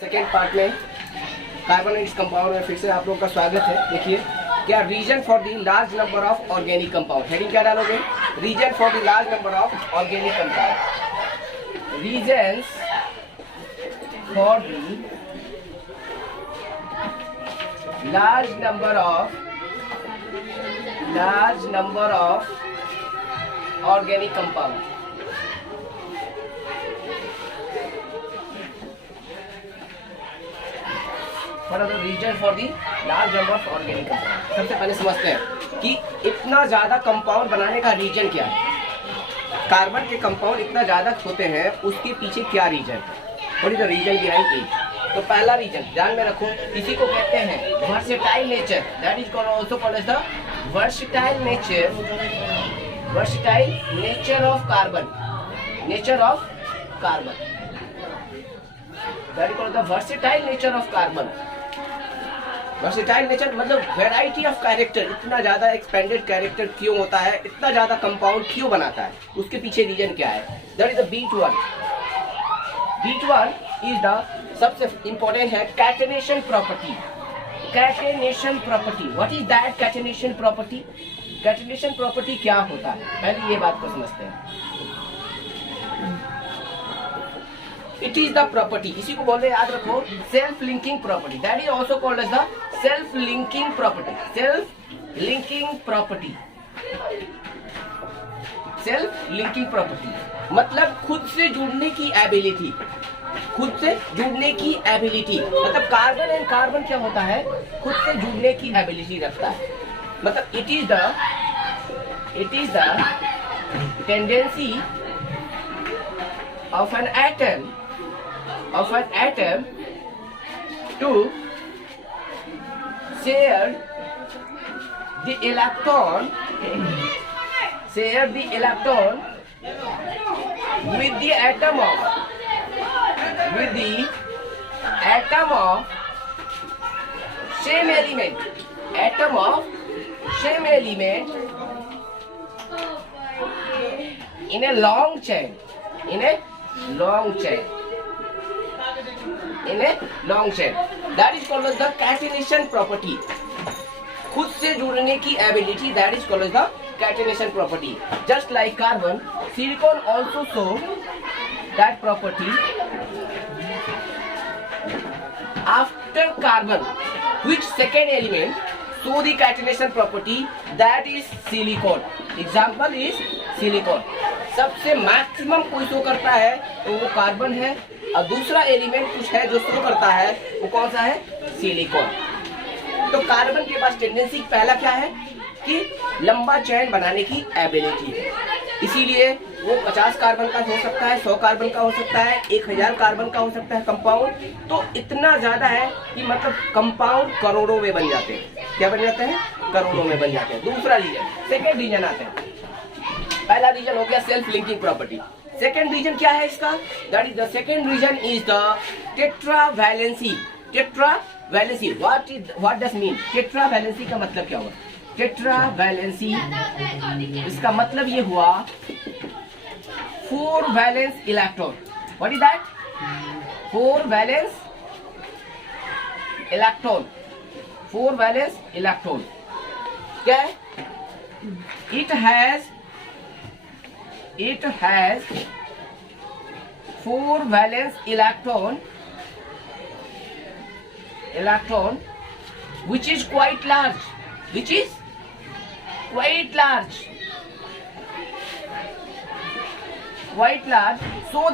Second part में carbonate compound में फिर से आप लोगों का स्वागत है। देखिए क्या reason for the large number of organic compound, heading क्या डालोगे? Reason for the large number of organic compound, reasons for the large number of organic compound. Reason for the large number of organic compound. सबसे पहले समझते हैं कि इतना ज्यादा compound बनाने का रीजन क्या है। कार्बन के कंपाउंड इतना ज्यादा होते हैं, उसके पीछे क्या रीजन है? What is the reason behind it? तो पहला रीजन ध्यान में रखो, इसी को कहते हैं versatile nature. That is also called as the versatile nature of carbon. That is called the versatile nature of carbon. Versatile nature मतलब वैरायटी ऑफ कैरेक्टर। इतना ज्यादा एक्सपेंडेड कैरेक्टर क्यों होता है, इतना ज्यादा कंपाउंड क्यों बनाता है, उसके पीछे रीजन क्या है? That is the best one is the सबसे इंपॉर्टेंट है catenation property. What is that catenation property? Catenation property क्या होता है, पहले ये बात को समझते हैं। इट इज द प्रॉपर्टी, इसी को बोलते हैं, याद रखो, self linking property. That is also called as the self linking property. मतलब खुद से जुड़ने की एबिलिटी। मतलब कार्बन एंड कार्बन क्या होता है, खुद से जुड़ने की एबिलिटी रखता है। मतलब it is the tendency of an atom to share the electron with the atom of same element in a long chain. That is called as the catenation property. खुद से जुड़ने की ability, that is called as the catenation property. Just like carbon, silicon also show that property. After carbon, which second element show the catenation property? That is silicon. Example is silicon. सबसे maximum कोई show करता है तो वो carbon है, और दूसरा element कुछ है जो शो करता है, वो कौन सा है? सिलिकॉन। तो कार्बन के पास टेंडेंसी पहला क्या है कि लंबा चेन बनाने की एबिलिटी है। इसीलिए वो 50 कार्बन का हो सकता है, 100 कार्बन का हो सकता है, 1000 कार्बन का हो सकता है कंपाउंड। तो इतना ज्यादा है कि मतलब कंपाउंड करोड़ों में बन जाते हैं। क्या बन जाते हैं? करोड़ों में बन जाते हैं। दूसरा रीजन, सेकेंड रीजन आता है। पहला रीजन हो गया self linking property. Second reason क्या है इसका? That is the second reason is the tetravalency. What does mean? Tetravalency का मतलब क्या हुआ? टेट्रावैलेंसी इसका मतलब ये हुआ 4 valence electron. What is that? 4 valence electron क्या है? It has 4 valence electron which is quite large, so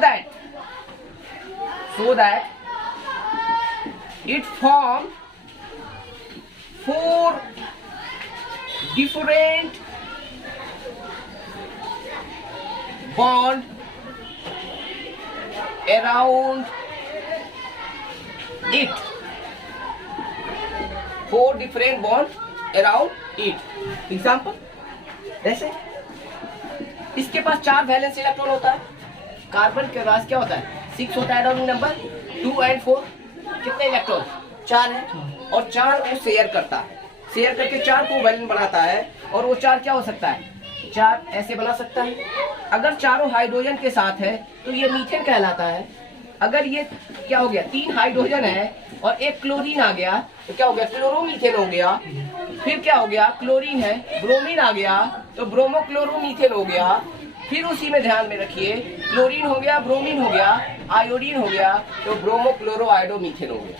that it form 4 different bond around it. 4 different bond around it. Example, जैसे इसके पास 4 वैलेंस इलेक्ट्रॉन होता है, कार्बन के पास क्या होता है? 6 होता है एटॉमिक नंबर, 2 and 4 कितने इलेक्ट्रॉन? 4 है, और 4 वो शेयर करता है, शेयर करके 4 को वैलेंस बनाता है। और वो 4 क्या हो सकता है? 4 ऐसे बना सकता है। अगर चारों हाइड्रोजन के साथ है तो ये मीथेन कहलाता है। अगर ये क्या हो गया, 3 हाइड्रोजन है और एक क्लोरीन आ गया तो क्या हो गया, क्लोरोमीथेन हो गया। फिर क्या हो गया, क्लोरीन है, ब्रोमीन आ गया तो ब्रोमोक्लोरोमीथेन हो गया। फिर उसी में ध्यान में रखिए, क्लोरीन हो गया, ब्रोमीन हो गया, आयोडीन हो गया तो ब्रोमोक्लोरोआयोडोमीथेन हो गया।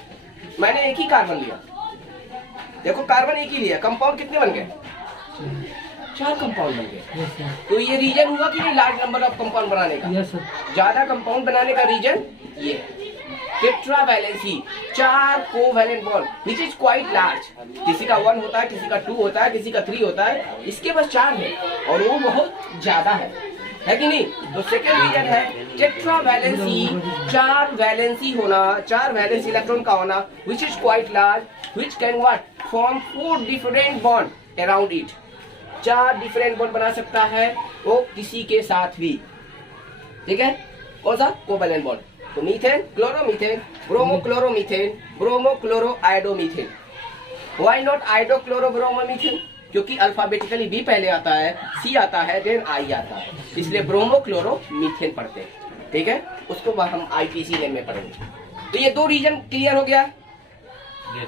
मैंने एक ही कार्बन लिया, देखो कार्बन एक ही लिया, कंपाउंड कितने बन गए, 4 कंपाउंड बन गए। तो ये रीजन हुआ कि नहीं लार्ज नंबर ऑफ कंपाउंड बनाने का? ज्यादा कंपाउंड बनाने का रीजन ये tetravalency, 4 covalent bond which is quite large. किसी का 1 होता है, किसी का 2 होता है, किसी का 3 होता है, इसके बस 4 है और वो बहुत ज्यादा है कि नहीं? तो सेकेंड रीजन है टेट्रावैलेंसी, 4 वैलेंसी होना, 4 वैलेंसी इलेक्ट्रॉन का होना, which is quite large, which can what form 4 different bond around it. 4 different bond बना सकता है वो किसी के साथ भी, ठीक है? कौन सा? Covalent bond. तो methane, chloromethane, bromochloromethane, bromochloroiodomethane. Why not iodochlorobromomethane? क्योंकि अल्फाबेटिकली बी पहले आता है, सी आता है, देन आई आता है, इसलिए ब्रोमोक्लोरोमीथेन पढ़ते हैं, ठीक है? उसको हम आईपीसी नेम में पढ़ेंगे। तो ये 2 रीजन क्लियर हो गया।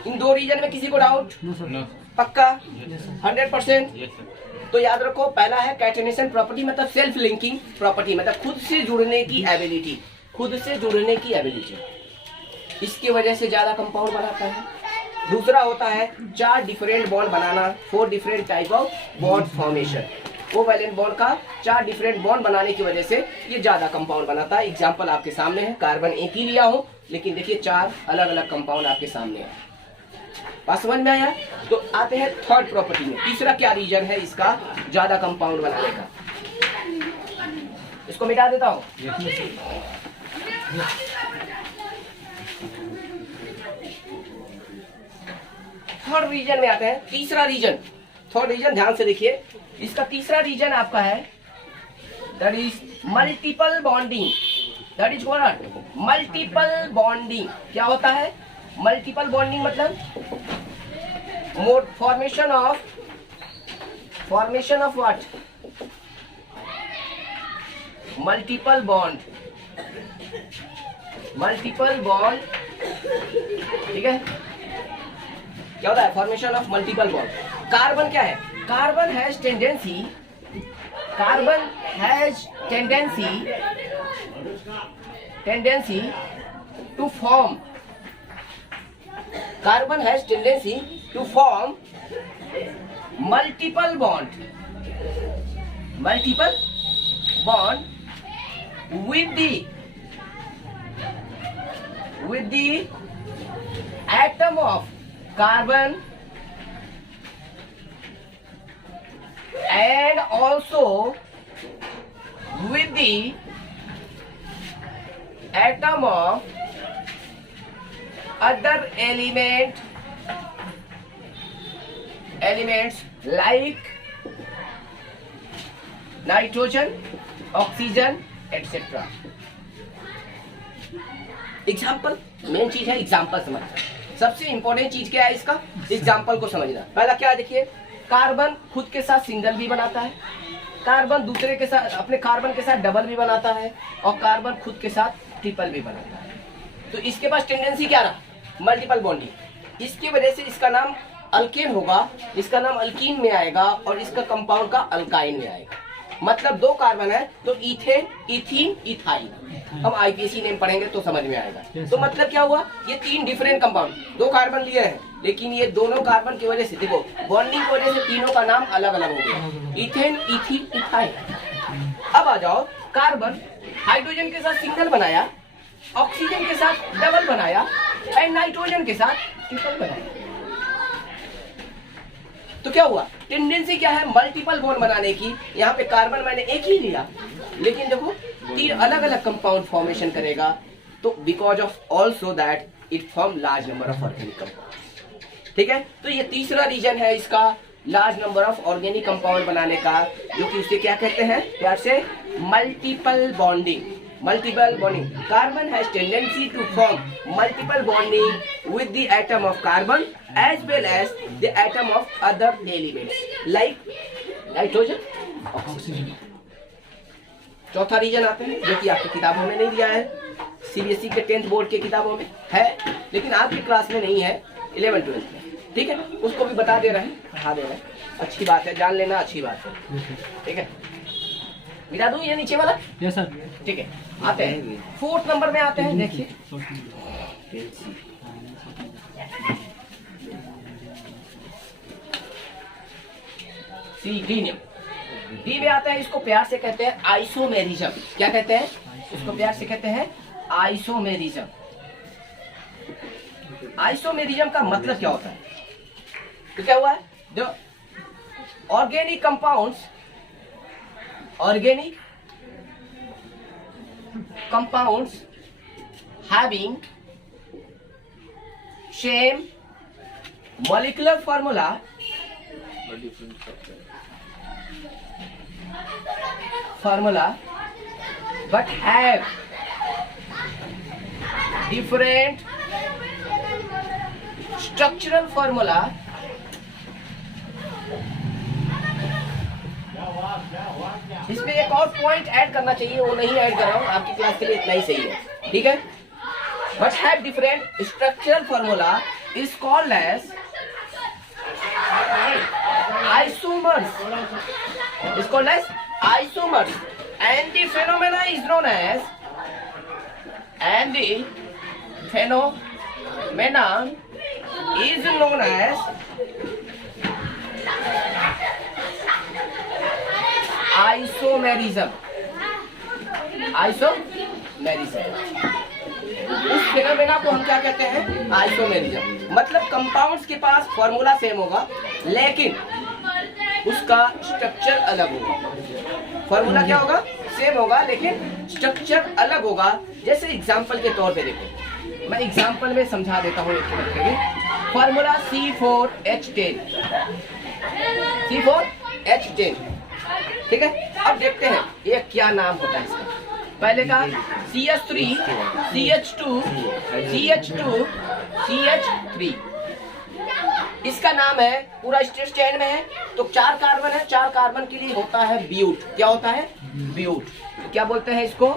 इन 2 रीजन में किसी को डाउट? पक्का? 100%? तो याद रखो, पहला है कैटेनेशन प्रॉपर्टी, मतलब सेल्फ लिंकिंग प्रॉपर्टी, मतलब खुद से जुड़ने की एबिलिटी, खुद से जुड़ने की एबिलिटी, इसकी वजह से ज्यादा कंपाउंड बनाता है। दूसरा होता है 4 different bond banana, 4 different type of bond formation. Covalent bond का 4 डिफरेंट बॉन्ड बनाने की वजह से ये ज्यादा कंपाउंड बनाता है। एग्जांपल आपके सामने है, कार्बन एक ही लिया हूं लेकिन देखिए 4 अलग अलग कंपाउंड आपके सामने है। बात समझ में आया? तो आते हैं थर्ड प्रॉपर्टी में। तीसरा क्या रीजन है इसका ज्यादा कंपाउंड बनाने का? इसको मिटा देता हूं। थर्ड रीजन में आते हैं, तीसरा रीजन। थर्ड रीजन ध्यान से देखिए, इसका तीसरा रीजन आपका है that is multiple bonding. That is what? Multiple bonding. क्या होता है मल्टीपल बॉन्डिंग? मतलब formation of what? Multiple bond, multiple bond, ठीक है? क्या होता है formation of multiple bond? Carbon क्या है? Carbon has tendency, carbon has tendency to form, carbon has tendency to form multiple bond, multiple bond with the atom of carbon and also with the atom of other elements like nitrogen, oxygen, etc. Example main चीज है, example समझना। सबसे important चीज क्या है इसका? Example को समझना। पहला क्या देखिए, कार्बन खुद के साथ सिंगल भी बनाता है, कार्बन दूसरे के साथ अपने कार्बन के साथ डबल भी बनाता है, और कार्बन खुद के साथ ट्रिपल भी बनाता है। तो इसके पास टेंडेंसी क्या रहा? Multiple bonding. इसकी वजह से इसका नाम अल्केन होगा, इसका नाम अल्कीन में आएगा और इसका कंपाउंड का अल्काइन में आएगा। मतलब 2 कार्बन है तो इथेन, इथीन, इथाइन। हम आईपीसी नेम पढ़ेंगे तो समझ में आएगा। तो मतलब क्या हुआ, ये 3 डिफरेंट कंपाउंड, 2 कार्बन लिए हैं लेकिन ये दोनों कार्बन की वजह से देखो बॉन्डिंग की वजह से तीनों का नाम अलग अलग हो गया, इथेन, इथीन, इथाइन। अब आ जाओ, कार्बन हाइड्रोजन के साथ सिंगल बनाया, ऑक्सीजन के साथ डबल बनाया एंड नाइट्रोजन के साथ ट्रिपल बनाया। तो क्या हुआ? टेंडेंसी क्या है? मल्टीपल बॉन्ड बनाने की। यहाँ पे कार्बन मैंने एक ही लिया लेकिन देखो 3 अलग अलग कंपाउंड फॉर्मेशन करेगा। तो because of also that it form large number of organic compound, ठीक है? तो ये तीसरा रीजन है इसका large number of organic compound बनाने का, जो कि उसे क्या कहते हैं प्यार से? Multiple bonding. Multiple bonding. Carbon has tendency to form multiple bonding with the atom of carbon as well as the atom of other elements like nitrogen, oxygen. चौथा रीजन आते हैं जो कि आपकी किताबों में नहीं दिया है, सीबीएसई के 10th बोर्ड के किताबों में है, लेकिन आपकी क्लास में नहीं है, 11th 12th में। ठीक है, उसको भी बता दे रहे हैं, पढ़ा दे रहे हैं, अच्छी बात है, जान लेना अच्छी बात है। ठीक है, मिटा दूं ये नीचे वाला? Yes sir. ठीक है, आते हैं 4th नंबर में आते हैं। देखिए डी में आता है, इसको प्यार से कहते हैं आइसोमेरिज्म। क्या कहते हैं इसको? प्यार से कहते हैं आइसोमेरिज्म। आइसोमेरिज्म का मतलब क्या होता है? तो क्या हुआ है? जो organic compounds having same molecular formula but have different structural formula इसमें एक और पॉइंट ऐड करना चाहिए, वो नहीं ऐड कर रहा हूँ, आपकी क्लास के लिए इतना ही सही है। ठीक है, but have different structural formula is called as isomers, and the phenomena is known as isomerism. उस फेनोमेना को हम क्या कहते हैं? आइसोमेरिज्म। मतलब कंपाउंड्स के पास फॉर्मूला सेम होगा, लेकिन उसका स्ट्रक्चर अलग होगा। फॉर्मूला क्या होगा? सेम होगा, लेकिन स्ट्रक्चर अलग होगा। जैसे एग्जांपल के तौर पे देखो, मैं एग्जांपल में समझा देता हूँ एक मिनट के लिए। Formula C4H10, C4H10। ठीक है, अब देखते हैं ये क्या नाम होता है इसका। पहले का CH3 CH2 CH2 CH3, इसका नाम है, पूरा स्ट्रेच चेन में है तो 4 कार्बन है, 4 कार्बन के लिए होता है ब्यूट। क्या होता है? ब्यूट। तो क्या बोलते हैं इसको?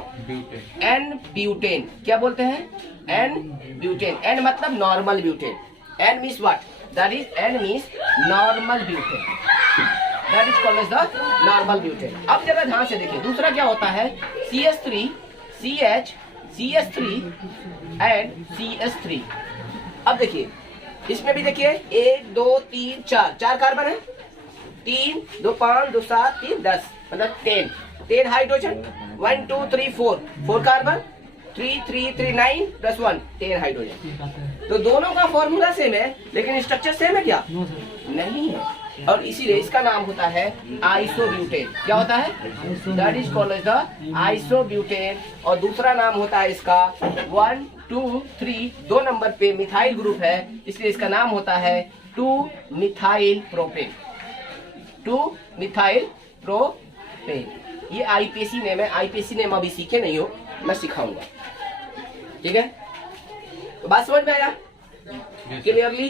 N butane. क्या बोलते हैं? N butane. एन मतलब normal butane. N means what? That is n means normal butane, that is called as the normal butane. अब जरा ध्यान से देखिए, दूसरा क्या होता है? CH3 CH CH3 and CH3। अब देखिए इसमें भी देखिए 1 2 3 4 कार्बन है, 3 2 5 2 7 3 10 मतलब 10 हाइड्रोजन, 1 2 3 4 कार्बन, 3 3 3 9 प्लस 1 10 हाइड्रोजन। तो दोनों का फॉर्मूला सेम है, लेकिन स्ट्रक्चर सेम है क्या? नहीं है, और इसीलिए इसका नाम होता है आइसोब्यूटेन। क्या होता है? That is called as the isobutane. और दूसरा नाम होता है इसका 1 2 3 2 नंबर पे मिथाइल ग्रुप है, इसलिए इसका नाम होता है 2 मिथाइल प्रोपेन। 2 methyl propane. ये आईपीएसी नेम है। आईपीएसी नेम अभी सीखे नहीं हो, मैं सिखाऊंगा। ठीक है, तो बात समझ में आया क्लियरली?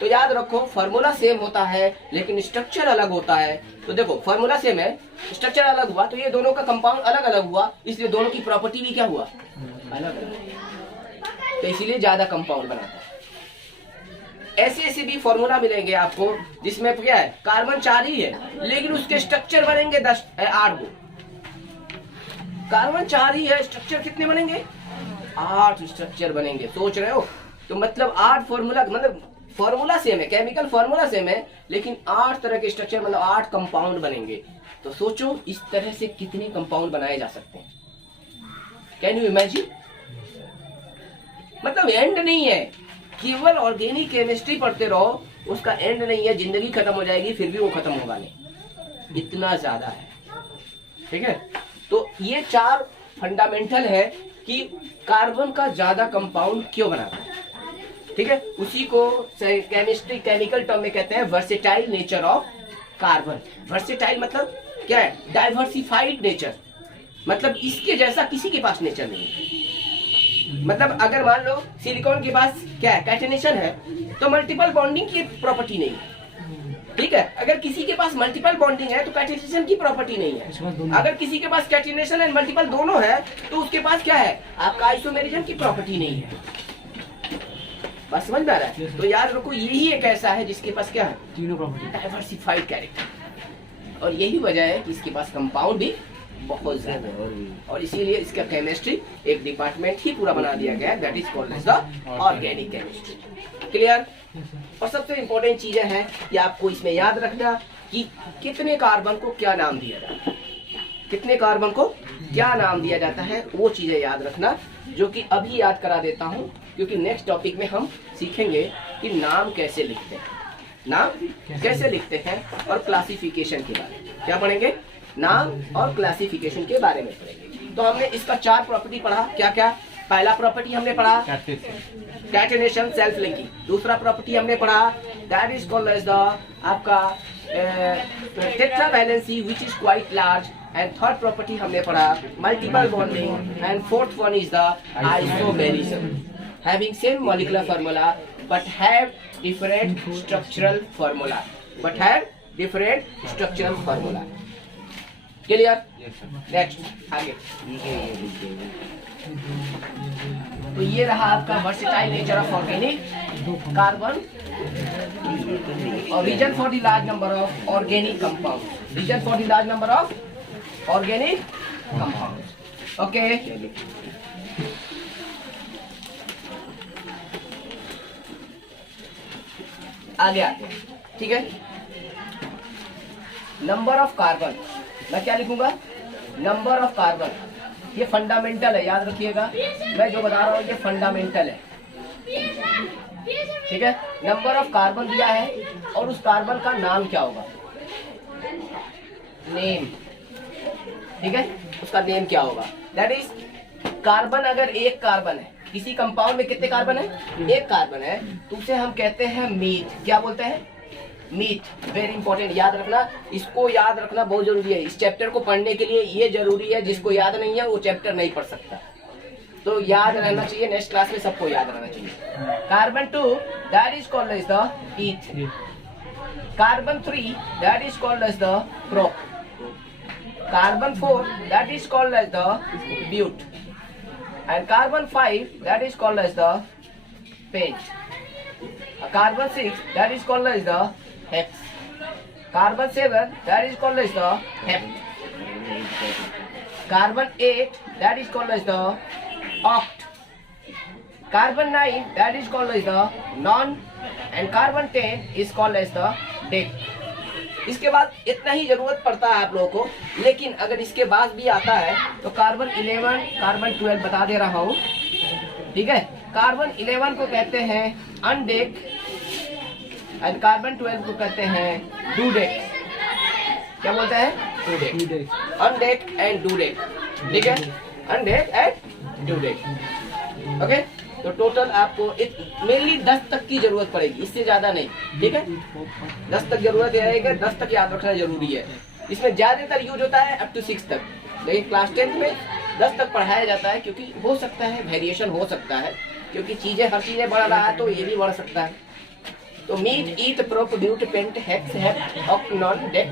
तो याद रखो, फॉर्मूला सेम होता है लेकिन स्ट्रक्चर अलग होता है। तो देखो फॉर्मूला सेम है, स्ट्रक्चर अलग हुआ, तो ये दोनों का कंपाउंड अलग अलग हुआ, इसलिए दोनों की प्रॉपर्टी भी क्या हुआ? अलग अलग। तो इसीलिए ज्यादा कंपाउंड बनाता है। ऐसे भी फॉर्मूला मिलेंगे आपको जिसमें क्या है? कार्बन 4 ही है, लेकिन उसके स्ट्रक्चर बनेंगे 8 को। कार्बन 4 ही है, स्ट्रक्चर कितने बनेंगे? 8 स्ट्रक्चर बनेंगे। सोच रहे हो? तो मतलब 8 फॉर्मूला, मतलब फॉर्मूला सेम है, केमिकल फॉर्मूला सेम है, लेकिन 8 तरह के स्ट्रक्चर मतलब 8 कंपाउंड बनेंगे। तो सोचो इस तरह से कितने कंपाउंड बनाए जा सकते हैं। Can you imagine? मतलब एंड नहीं है, केवल ऑर्गेनिक केमिस्ट्री पढ़ते रहो, उसका एंड नहीं है। जिंदगी खत्म हो जाएगी फिर भी वो खत्म होगा नहीं, इतना ज्यादा है। ठीक है, तो ये 4 फंडामेंटल है कि कार्बन का ज्यादा कंपाउंड क्यों बनाता है। ठीक है, उसी को केमिस्ट्री केमिकल टर्म में कहते हैं versatile nature of carbon. Versatile मतलब क्या है? डाइवर्सिफाइड नेचर, मतलब इसके जैसा किसी के पास नेचर नहीं है। मतलब अगर मान लो सिलिकॉन के पास क्या है? कैटेनेशन है, तो मल्टीपल बॉन्डिंग की प्रॉपर्टी नहीं है। ठीक है। अगर किसी के पास मल्टीपल बॉन्डिंग है तो कैटिनेशन की प्रॉपर्टी नहीं है। अगर किसी के पास कैटिनेशन एंड मल्टीपल दोनों है तो उसके पास क्या है, आपका आइसोमेरिज्म की प्रॉपर्टी नहीं है। बस समझ में आ रहा है? तो याद रखो यही एक ऐसा है जिसके पास क्या है, तीनों प्रॉपर्टी, डाइवर्सिफाइड कैरेक्टर, और यही वजह है कि इसके पास कंपाउंड भी बहुत ज्यादा है, और इसीलिए इसका केमिस्ट्री एक डिपार्टमेंट ही पूरा बना दिया गया है, that is called as the organic chemistry. Clear? और सबसे इम्पोर्टेंट चीजें हैं कि आपको इसमें याद रखना कि कितने कार्बन को क्या नाम दिया जाता है, कितने कार्बन को क्या नाम दिया जाता है, वो चीजें याद रखना, जो कि अभी याद करा देता हूँ, क्योंकि नेक्स्ट टॉपिक में हम सीखेंगे कि नाम कैसे लिखते हैं, नाम कैसे लिखते हैं, और क्लासिफिकेशन के बारे में क्या पढ़ेंगे, नाम और क्लासिफिकेशन के बारे में पढ़ेंगे। तो हमने इसका 4 प्रॉपर्टी पढ़ा, क्या क्या? पहला प्रॉपर्टी हमने पढ़ा कैटिनेशन, सेल्फ लिंकिंग। दूसरा प्रॉपर्टी हमने पढ़ा that is called as the आपका tetravalency which is quite large, and third property हमने पढ़ा multiple bonding, and fourth one is the isomerism, having same molecular formula but have different structural formula, clear? Next आगे। तो ये रहा आपका versatile nature of organic carbon, और reason for the large number of organic compound, reason for the large number of organic compound. Okay, आगे आते हैं, ठीक है। नंबर ऑफ कार्बन, मैं क्या लिखूंगा, नंबर ऑफ कार्बन, ये फंडामेंटल है, याद रखिएगा, मैं जो बता रहा हूँ ये फंडामेंटल है, ठीक है। नंबर ऑफ कार्बन दिया है और उस कार्बन का नाम क्या होगा, नेम, ठीक है, उसका नेम क्या होगा, दैट इज कार्बन। अगर एक कार्बन है, किसी कंपाउंड में कितने कार्बन है, एक कार्बन है, तो उसे हम कहते हैं मीट। क्या बोलते हैं, मीट। वेरी इंपॉर्टेंट, याद रखना, इसको याद रखना बहुत जरूरी है। इस चैप्टर को पढ़ने के लिए ये जरूरी है, जिसको याद नहीं है वो चैप्टर नहीं पढ़ सकता, तो याद रहना चाहिए। नेक्स्ट क्लास में सबको याद रहना चाहिए। Carbon 2 that is called as the eth, carbon 3 that is called as the prop, carbon 4 that is called as the but, and carbon 5 that is called as the page, carbon 6 that is called as the hex, carbon 7 that is called as the hept, carbon 8 that is called as the oct, carbon 9 that is called as the non, and carbon 10 is called as the dec। इसके बाद इतना ही जरूरत पड़ता है आप लोगों को, लेकिन अगर इसके बाद भी आता है तो कार्बन 11, कार्बन 12 बता दे रहा हूँ, ठीक है। कार्बन 11 को कहते हैं अनडेक, एंड कार्बन 12 को कहते हैं डूडेक। क्या बोलते हैं, डूडेक, अनडेक एंड डूडेक, ठीक है, अनडेक एंड डूडेक। ओके, तो टोटल आपको मेनली 10 तक की जरूरत पड़ेगी, इससे ज्यादा नहीं, ठीक है। 10 तक जरूरत रहेगी, 10 तक याद रखना जरूरी है। इसमें ज्यादातर यूज होता है अप टू 6 तक, लेकिन क्लास 10 में 10 तक पढ़ाया जाता है, क्योंकि हो सकता है वेरिएशन हो सकता है, क्योंकि चीजें हर चीजें बढ़ रहा है तो ये भी बढ़ सकता है। तो meth, eth, prop, but, pent, hex, hep, oct, non, dec,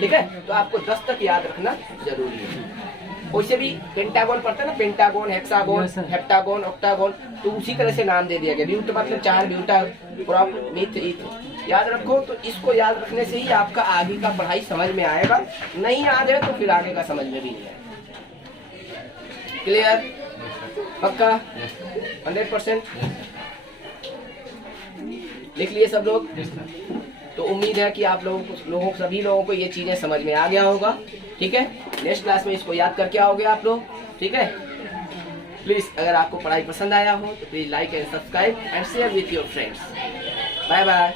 ठीक है। तो आपको 10 तक याद रखना जरूरी है। वैसे भी पेंटागोन पढ़ते हैं ना, पेंटागोन, हेक्सागोन, हेप्टागोन, ऑक्टागोन, तो उसी तरह से नाम दे दिया गया। ब्यूट मतलब 4, ब्यूटा, प्रोप, मीथ, ईथ, याद रखो। तो इसको याद रखने से ही आपका आगे का पढ़ाई समझ में आएगा, नहीं याद है तो फिर आगे का समझ में भी नहीं आएगा। क्लियर? पक्का? 100% लिख लिए सब लोग? तो उम्मीद है कि आप लोगों सभी लोगों को ये चीजें समझ में आ गया होगा, ठीक है। नेक्स्ट क्लास में इसको याद करके आओगे आप लोग, ठीक है। प्लीज अगर आपको पढ़ाई पसंद आया हो तो please like and subscribe and share with your friends. Bye bye.